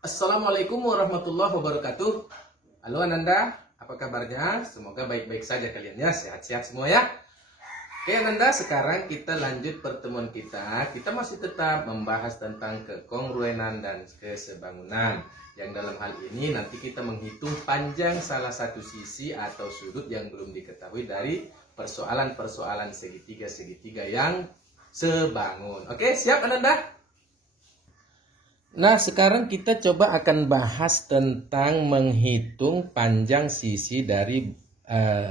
Assalamualaikum warahmatullahi wabarakatuh. Halo Ananda, apa kabarnya? Semoga baik-baik saja kalian ya, sehat-sehat semua ya. Oke Ananda, sekarang kita lanjut pertemuan kita. Kita masih tetap membahas tentang kekongruenan dan kesebangunan. Yang dalam hal ini nanti kita menghitung panjang salah satu sisi atau sudut yang belum diketahui dari persoalan-persoalan segitiga-segitiga yang sebangun. Oke, siap Ananda? Nah, sekarang kita coba akan bahas tentang menghitung panjang sisi dari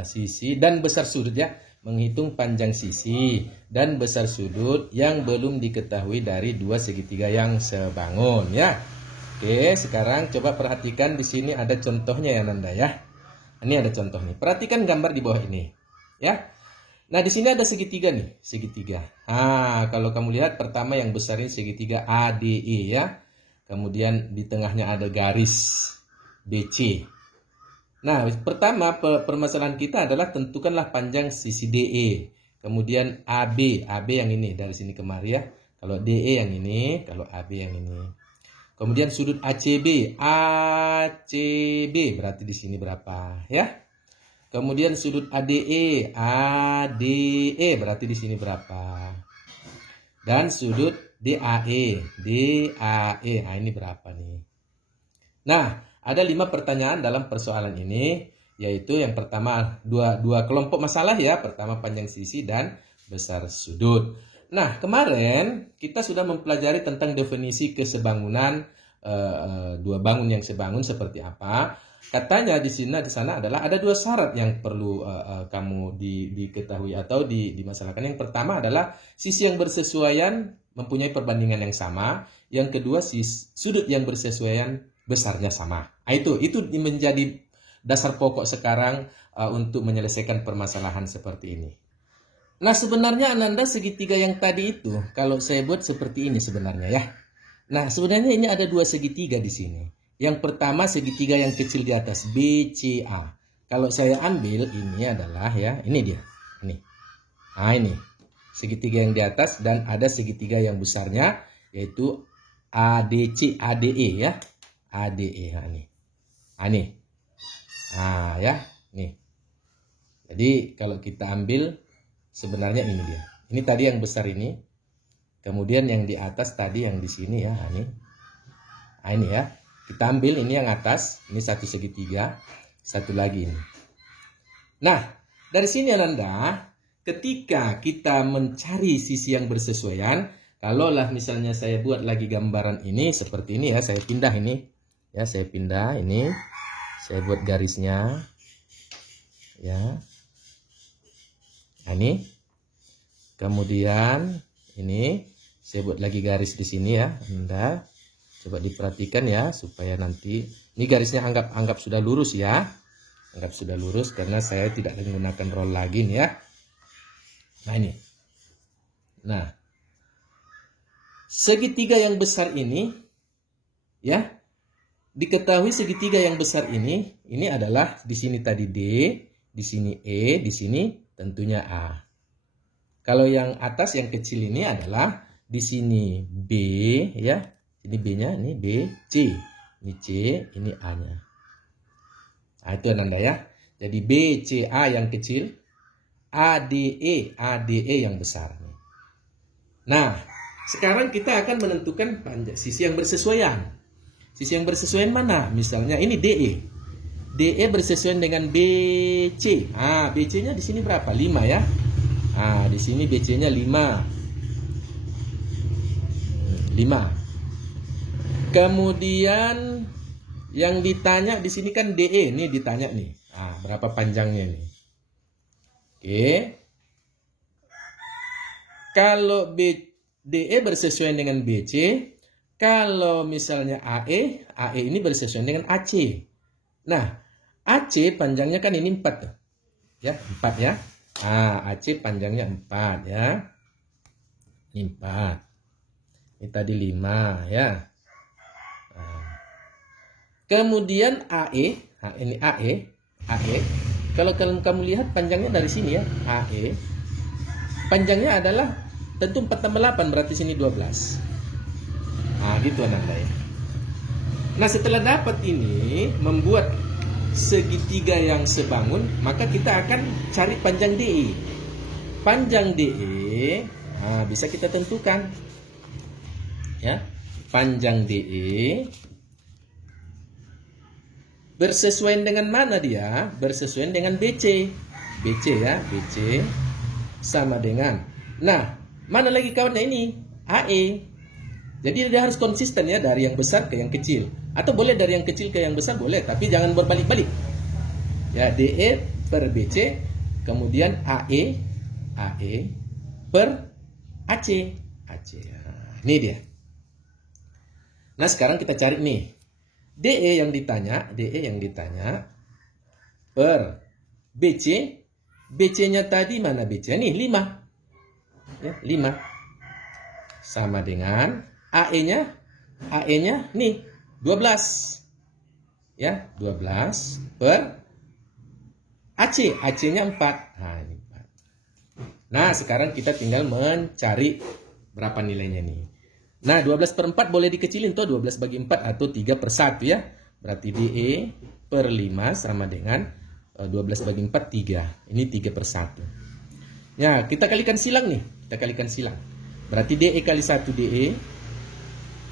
sisi dan besar sudut ya. Menghitung panjang sisi dan besar sudut yang belum diketahui dari dua segitiga yang sebangun ya. Oke, sekarang coba perhatikan di sini ada contohnya ya Nanda ya. Ini ada contoh nih. Perhatikan gambar di bawah ini ya. Nah, di sini ada segitiga nih, segitiga. Nah, kalau kamu lihat pertama yang besar ini segitiga ADE ya. Kemudian di tengahnya ada garis BC. Nah, pertama permasalahan kita adalah tentukanlah panjang sisi DE. Kemudian AB yang ini dari sini kemari ya. Kalau DE yang ini, kalau AB yang ini. Kemudian sudut ACB berarti di sini berapa ya? Kemudian sudut ADE berarti di sini berapa? Dan sudut DAE. Nah ini berapa nih? Nah, ada 5 pertanyaan dalam persoalan ini, yaitu yang pertama dua kelompok masalah ya. Pertama panjang sisi dan besar sudut. Nah, kemarin kita sudah mempelajari tentang definisi kesebangunan dua bangun yang sebangun seperti apa. Katanya di sana adalah ada 2 syarat yang perlu kamu diketahui atau dimasalahkan. Yang pertama adalah sisi yang bersesuaian mempunyai perbandingan yang sama. Yang kedua, sudut yang bersesuaian besarnya sama. Nah, itu menjadi dasar pokok sekarang untuk menyelesaikan permasalahan seperti ini. Nah, sebenarnya Ananda segitiga yang tadi itu kalau saya buat seperti ini sebenarnya ya. Nah, sebenarnya ini ada 2 segitiga di sini. Yang pertama segitiga yang kecil di atas BCA. Kalau saya ambil ini adalah ya, ini dia. Ini. Nah, ini. Segitiga yang di atas dan ada segitiga yang besarnya yaitu ADE ya. ADE. Nah, ini. Nah, ini. Nah, ya. Nih. Jadi kalau kita ambil sebenarnya ini dia. Ini tadi yang besar ini. Kemudian yang di atas tadi yang di sini ya. Nah, ini. Nah, ini ya. Kita ambil ini yang atas, ini satu segitiga, satu lagi ini. Nah, dari sini Ananda, ketika kita mencari sisi yang bersesuaian, kalaulah misalnya saya buat lagi gambaran ini seperti ini ya, saya pindah ini. Ya, saya pindah ini. Saya buat garisnya. Ya. Nah, ini. Kemudian ini saya buat lagi garis di sini ya, Anda. Coba diperhatikan ya supaya nanti ini garisnya anggap sudah lurus ya. Anggap sudah lurus karena saya tidak menggunakan roll lagi nih ya. Nah, ini. Nah. Segitiga yang besar ini ya. Diketahui segitiga yang besar ini adalah di sini tadi D, di sini E, di sini tentunya A. Kalau yang atas yang kecil ini adalah di sini B ya. Ini B-nya, ini B, C. Ini C, ini A-nya. Nah, itu Ananda ya. Jadi B, C, A yang kecil. ADE yang besar. Nah, sekarang kita akan menentukan panjang sisi yang bersesuaian. Sisi yang bersesuaian mana? Misalnya ini DE. DE bersesuaian dengan BC. Ah, BC-nya di sini berapa? 5 ya. Ah, di sini BC-nya 5. 5. Kemudian yang ditanya di sini kan DE, nih ditanya nih. Nah, berapa panjangnya nih? Oke. Kalau DE bersesuaian dengan BC, kalau misalnya AE ini bersesuaian dengan AC. Nah, AC panjangnya kan ini 4 tuh. Ya, 4 ya. Nah, AC panjangnya 4 ya. Ini 4. Ini tadi 5 ya. Kemudian AE, nah ini AE. Kalau kamu lihat panjangnya dari sini ya, AE. Panjangnya adalah tentu 4 tambah 8 berarti sini 12. Nah, gitu Ananda ya. Nah, setelah dapat ini, membuat segitiga yang sebangun, maka kita akan cari panjang DE. Panjang DE bisa kita tentukan. Ya, panjang DE bersesuaian dengan mana dia? Bersesuaian dengan BC. BC ya, BC sama dengan. Nah, mana lagi kawannya ini? AE. Jadi dia harus konsisten ya, dari yang besar ke yang kecil. Atau boleh dari yang kecil ke yang besar, boleh, tapi jangan berbalik-balik. Ya, DE per BC, kemudian AE per AC. Nah, ini dia. Nah, sekarang kita cari nih. DE yang ditanya per BC. BC-nya tadi mana BC? Nih 5. Ya, 5. Sama dengan AE-nya nih 12. Ya, 12 per AC. AC-nya 4. Nah, ini 4. Nah, sekarang kita tinggal mencari berapa nilainya nih. Nah, 12 per 4 boleh dikecilin tuh, 12 bagi 4 atau 3 per 1 ya. Berarti DE per 5 sama dengan 12 bagi 4, 3. Ini 3 per 1. Ya, kita kalikan silang nih. Berarti DE kali 1 DE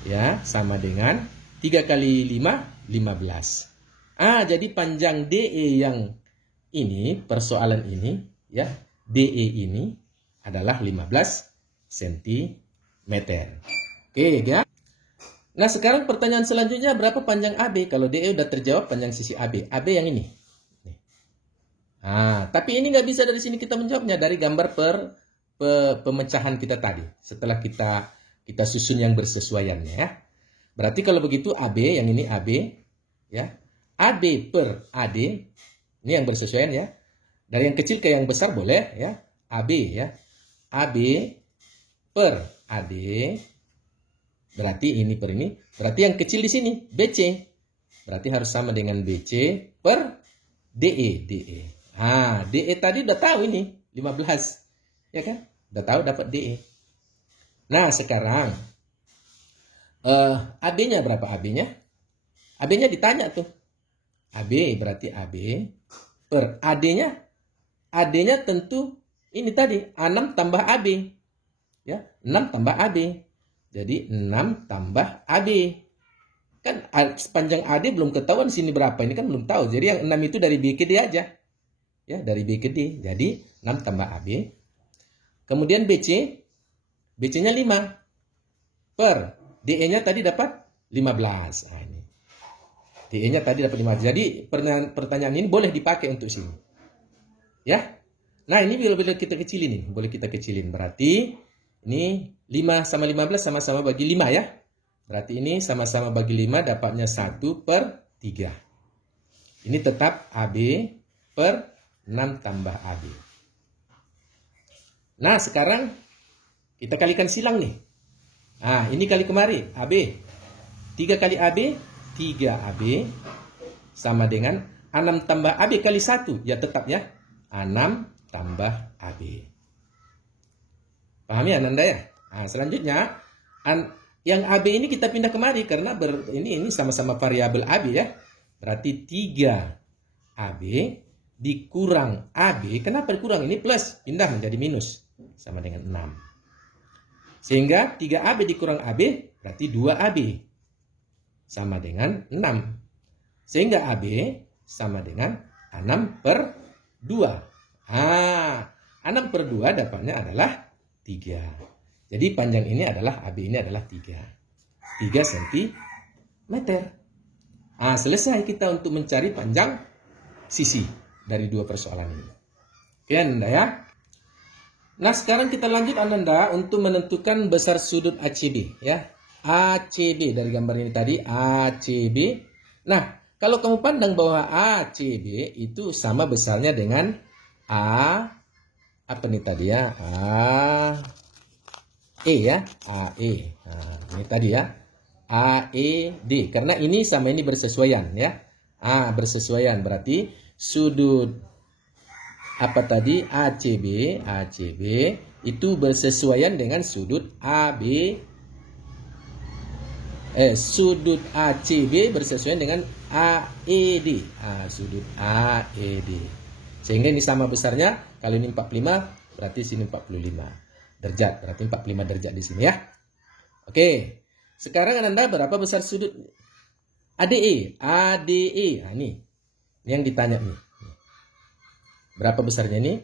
ya sama dengan 3 kali 5, 15. Jadi panjang DE yang ini, persoalan ini ya, DE ini adalah 15 cm. Oke ya. Nah, sekarang pertanyaan selanjutnya, berapa panjang AB? Kalau DE udah terjawab, panjang sisi AB. AB yang ini. Tapi ini nggak bisa dari sini kita menjawabnya, dari gambar pemecahan kita tadi. Setelah kita susun yang bersesuaiannya ya. Berarti kalau begitu AB, yang ini AB ya. AB per AD, ini yang bersesuaian ya. Dari yang kecil ke yang besar boleh ya. AB ya. AB per AD, berarti ini per ini. Berarti yang kecil di sini BC. Berarti harus sama dengan BC per DE. DE tadi udah tahu ini 15. Ya kan? Udah tahu dapat DE. Nah, sekarang AB-nya berapa AB-nya? AB-nya ditanya tuh. AB berarti AB per AD-nya. AD-nya tentu ini tadi 6 tambah AB. Ya, 6 tambah AB. Jadi 6 tambah AB. Kan sepanjang AD belum ketahuan sini berapa. Ini kan belum tahu. Jadi yang 6 itu dari B ke D aja. Ya, dari B ke D. Jadi 6 tambah AB. Kemudian BC. BC-nya 5. Per DE-nya tadi dapat 15. Nah, ini. DE-nya tadi dapat 15. Jadi pertanyaan ini boleh dipakai untuk sini. Ya. Nah, ini boleh kita kecilin nih. Boleh kita kecilin. Berarti ini 5 sama 15 sama-sama bagi 5 ya. Berarti ini sama-sama bagi 5 dapatnya 1 per 3. Ini tetap AB per 6 tambah AB. Nah, sekarang kita kalikan silang nih. Nah, ini kali kemari. AB. 3 kali AB. 3AB. Sama dengan 6 tambah AB kali 1. Ya, tetap ya. 6 tambah AB. Paham ya Ananda ya? Nah, selanjutnya yang AB ini kita pindah kemari karena ini sama-sama variabel AB ya. Berarti 3AB dikurang AB. Kenapa dikurang? Ini plus, pindah menjadi minus. Sama dengan 6. Sehingga 3AB dikurang AB berarti 2AB. Sama dengan 6. Sehingga AB sama dengan 6 per 2. 6 per 2 dapatnya adalah 3. Jadi panjang ini adalah AB ini adalah 3 cm. Selesai kita untuk mencari panjang sisi dari dua persoalan ini. Oke Ananda ya. Nah, sekarang kita lanjut Ananda untuk menentukan besar sudut ACB ya. ACB dari gambar ini tadi ACB. Nah, kalau kamu pandang bahwa ACB itu sama besarnya dengan apa nih tadi ya? AE ya, AE. Nah, ini tadi ya. AED karena ini sama ini bersesuaian ya. Bersesuaian berarti sudut apa tadi ACB itu bersesuaian dengan sudut AB sudut ACB bersesuaian dengan AED. Sudut AED. Sehingga ini sama besarnya. Kalau ini 45, berarti sini 45 derajat. Berarti 45 derajat di sini ya. Oke. Sekarang Ananda berapa besar sudut ADE? ADE. Nah, ini yang ditanya nih. Berapa besarnya ini?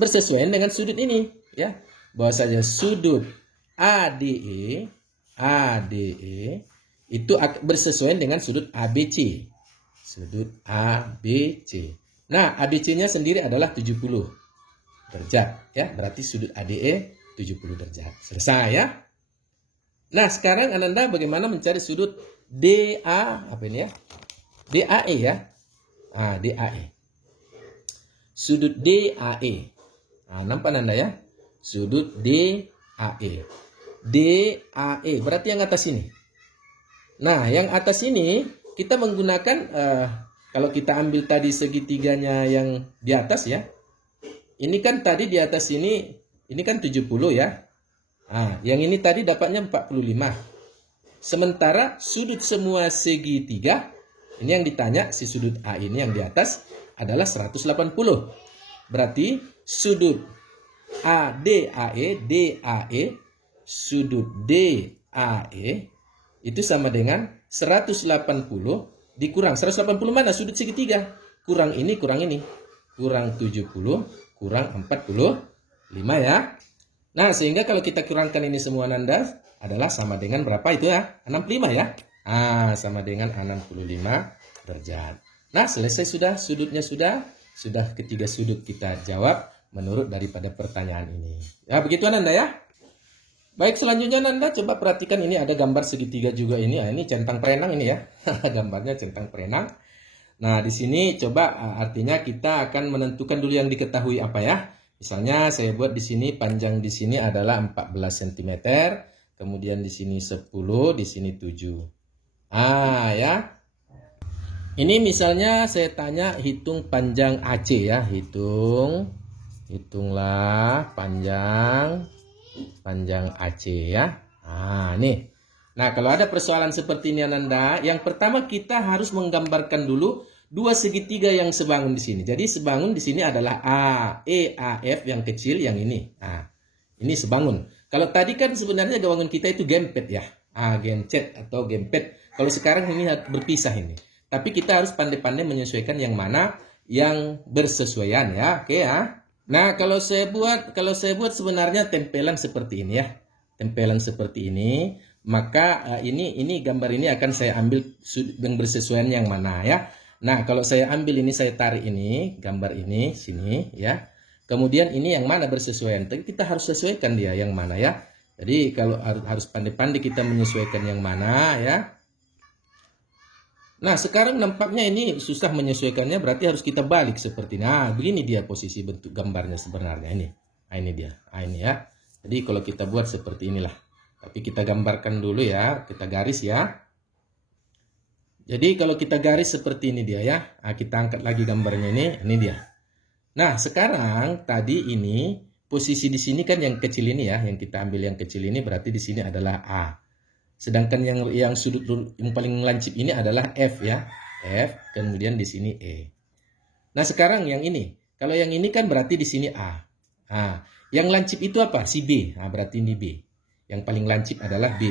Bersesuaian dengan sudut ini, ya. Bahwasanya sudut ADE itu bersesuaian dengan sudut ABC. Sudut ABC. Nah, ABC-nya sendiri adalah 70 derajat, ya. Berarti sudut ADE 70 derajat. Selesai ya. Nah, sekarang Ananda bagaimana mencari sudut DA, apa ini ya? DAE ya. DAE. Sudut DAE. Nampak Ananda ya? Sudut DAE. DAE berarti yang atas ini. Nah, yang atas ini kita menggunakan kalau kita ambil tadi segitiganya yang di atas ya. Ini kan tadi di atas ini kan 70 ya. Yang ini tadi dapatnya 45. Sementara sudut semua segitiga, ini yang ditanya si sudut A ini yang di atas adalah 180. Berarti sudut DAE, sudut DAE itu sama dengan 180 dikurang 180 mana sudut segitiga? Kurang ini, kurang 70 kurang 45 ya. Nah, sehingga kalau kita kurangkan ini semua Ananda adalah sama dengan berapa itu ya? 65 ya. Sama dengan 65 derajat. Nah, selesai sudah, sudutnya sudah ketiga sudut kita jawab menurut daripada pertanyaan ini. Ya, begitu Ananda ya. Baik, selanjutnya Ananda coba perhatikan ini ada gambar segitiga juga ini. Ini centang perenang ini ya. Gambarnya centang perenang. Nah, di sini coba artinya kita akan menentukan dulu yang diketahui apa ya. Misalnya saya buat di sini panjang di sini adalah 14 cm, kemudian di sini 10, di sini 7. Ya. Ini misalnya saya tanya hitung panjang AC ya, hitunglah panjang AC ya. Nih. Nah, kalau ada persoalan seperti ini Ananda, yang pertama kita harus menggambarkan dulu dua segitiga yang sebangun di sini. Jadi sebangun di sini adalah AF yang kecil, yang ini. Ini sebangun. Kalau tadi kan sebenarnya bangun kita itu gempet ya. Gencet atau gempet. Kalau sekarang ini berpisah ini. Tapi kita harus pandai-pandai menyesuaikan yang mana yang bersesuaian ya. Oke ya. Nah, kalau saya buat sebenarnya tempelan seperti ini ya. Tempelan seperti ini, maka ini gambar ini akan saya ambil yang bersesuaian yang mana ya. Nah, kalau saya ambil ini, saya tarik ini, gambar ini, sini ya. Kemudian ini yang mana bersesuaian. Tapi kita harus sesuaikan dia yang mana ya. Jadi kalau harus pandai-pandai kita menyesuaikan yang mana ya. Nah, sekarang nampaknya ini susah menyesuaikannya, berarti harus kita balik seperti ini. Nah, begini dia posisi bentuk gambarnya sebenarnya ini. Ini dia. Ini ya. Jadi kalau kita buat seperti inilah. Tapi kita gambarkan dulu ya, kita garis ya. Jadi kalau kita garis seperti ini dia ya. Kita angkat lagi gambarnya ini dia. Nah, sekarang tadi ini posisi di sini kan yang kecil ini ya, yang kita ambil yang kecil ini berarti di sini adalah A. Sedangkan yang sudut yang paling lancip ini adalah F ya. F, kemudian di sini E. Nah, sekarang yang ini. Kalau yang ini kan berarti di sini A. Yang lancip itu apa? Si B. Berarti ini B. Yang paling lancip adalah B.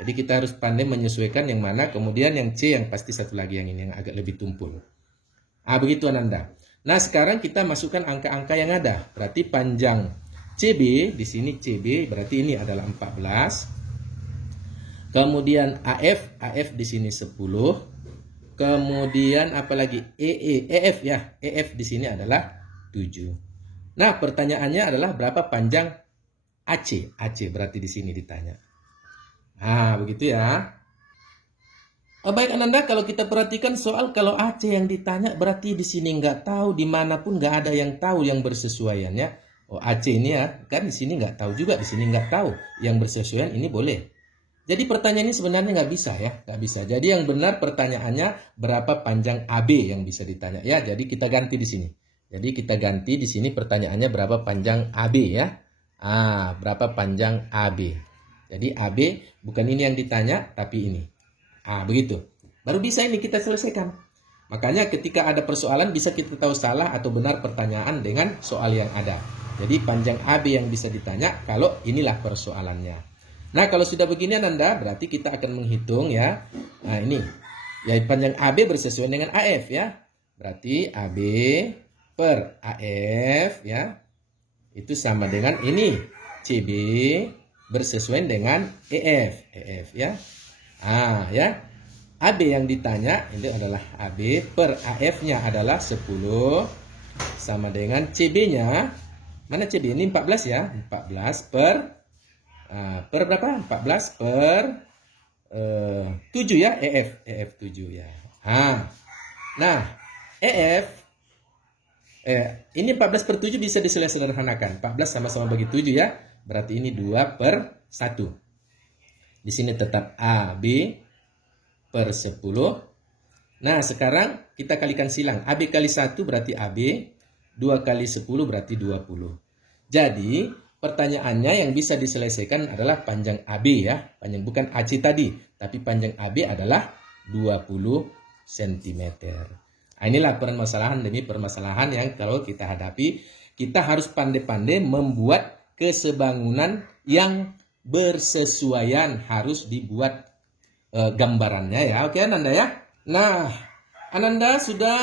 Jadi kita harus pandai menyesuaikan yang mana. Kemudian yang C yang pasti satu lagi yang ini yang agak lebih tumpul. Begitu Ananda. Nah, sekarang kita masukkan angka-angka yang ada. Berarti panjang CB, di sini CB berarti ini adalah 14. Kemudian AF di sini 10. Kemudian apalagi EF ya. EF di sini adalah 7. Nah, pertanyaannya adalah berapa panjang AC? AC berarti di sini ditanya. Begitu ya. Baik Ananda, kalau kita perhatikan soal kalau AC yang ditanya berarti di sini nggak tahu, dimanapun nggak ada yang tahu yang bersesuaian ya. AC ini ya, kan di sini nggak tahu juga, di sini nggak tahu. Yang bersesuaian ini boleh. Jadi pertanyaan ini sebenarnya nggak bisa ya, nggak bisa. Jadi yang benar pertanyaannya berapa panjang AB yang bisa ditanya ya. Jadi kita ganti di sini. Jadi kita ganti di sini pertanyaannya berapa panjang AB ya. Berapa panjang AB. Jadi AB bukan ini yang ditanya, tapi ini. Begitu. Baru bisa ini kita selesaikan. Makanya ketika ada persoalan bisa kita tahu salah atau benar pertanyaan dengan soal yang ada. Jadi panjang AB yang bisa ditanya kalau inilah persoalannya. Nah, kalau sudah begini Ananda, berarti kita akan menghitung ya. Nah, ini. Ya, panjang AB bersesuaian dengan AF ya. Berarti AB per AF ya. Itu sama dengan ini. CB bersesuaian dengan EF ya. Ya. AB yang ditanya ini adalah AB per AF-nya adalah 10 sama dengan CB-nya. Mana CB? Ini 14 ya. 14 per berapa? 14 per 7 ya. EF 7 ya. Nah, EF ini 14 per 7 bisa disederhanakan. 14 sama-sama bagi 7 ya. Berarti ini 2 per 1. Di sini tetap AB per 10. Nah, sekarang kita kalikan silang. AB kali 1 berarti AB. 2 kali 10 berarti 20. Jadi, pertanyaannya yang bisa diselesaikan adalah panjang AB ya. Panjang bukan AC tadi. Tapi panjang AB adalah 20 cm. Inilah permasalahan demi permasalahan yang kalau kita hadapi. Kita harus pandai-pandai membuat kesebangunan yang bersesuaian, harus dibuat gambarannya ya. Oke Ananda ya. Nah, Ananda sudah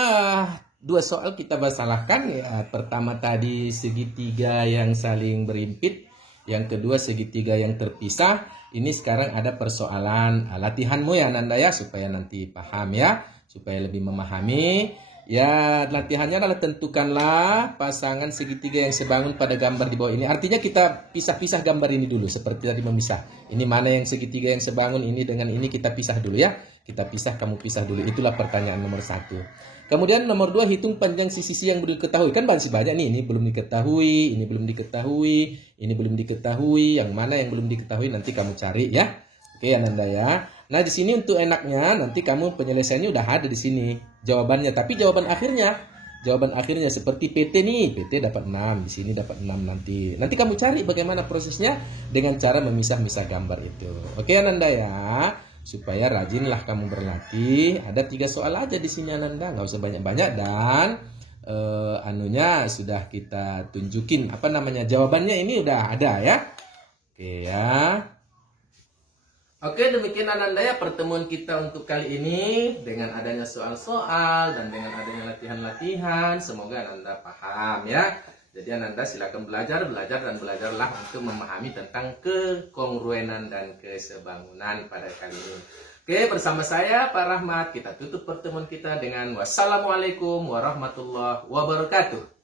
2 soal kita masalahkan ya. Pertama tadi segitiga yang saling berimpit, yang kedua segitiga yang terpisah. Ini sekarang ada persoalan latihanmu ya Ananda ya, supaya nanti paham ya, supaya lebih memahami. Ya, latihannya adalah tentukanlah pasangan segitiga yang sebangun pada gambar di bawah ini. Artinya kita pisah-pisah gambar ini dulu, seperti tadi memisah. Ini mana yang segitiga yang sebangun, ini dengan ini kita pisah dulu ya. Kita pisah, kamu pisah dulu. Itulah pertanyaan nomor 1. Kemudian nomor 2, hitung panjang sisi yang belum diketahui. Kan masih banyak nih, ini belum diketahui, ini belum diketahui, ini belum diketahui. Yang mana yang belum diketahui nanti kamu cari ya. Oke Ananda ya. Nah, di sini untuk enaknya nanti kamu penyelesaiannya udah ada di sini jawabannya, tapi jawaban akhirnya seperti PT nih, PT dapat 6, di sini dapat 6 nanti. Nanti kamu cari bagaimana prosesnya dengan cara memisah-misah gambar itu. Oke Ananda ya. Supaya rajinlah kamu berlatih. Ada 3 soal aja di sini Ananda, nggak usah banyak-banyak, dan anunya sudah kita tunjukin jawabannya ini udah ada ya. Oke ya. Oke, demikian Ananda ya pertemuan kita untuk kali ini. Dengan adanya soal-soal dan dengan adanya latihan-latihan, semoga Ananda paham ya. Jadi Ananda silakan belajar dan belajarlah untuk memahami tentang kekongruenan dan kesebangunan pada kali ini. Oke, bersama saya Pak Rahmat, kita tutup pertemuan kita dengan wassalamualaikum warahmatullahi wabarakatuh.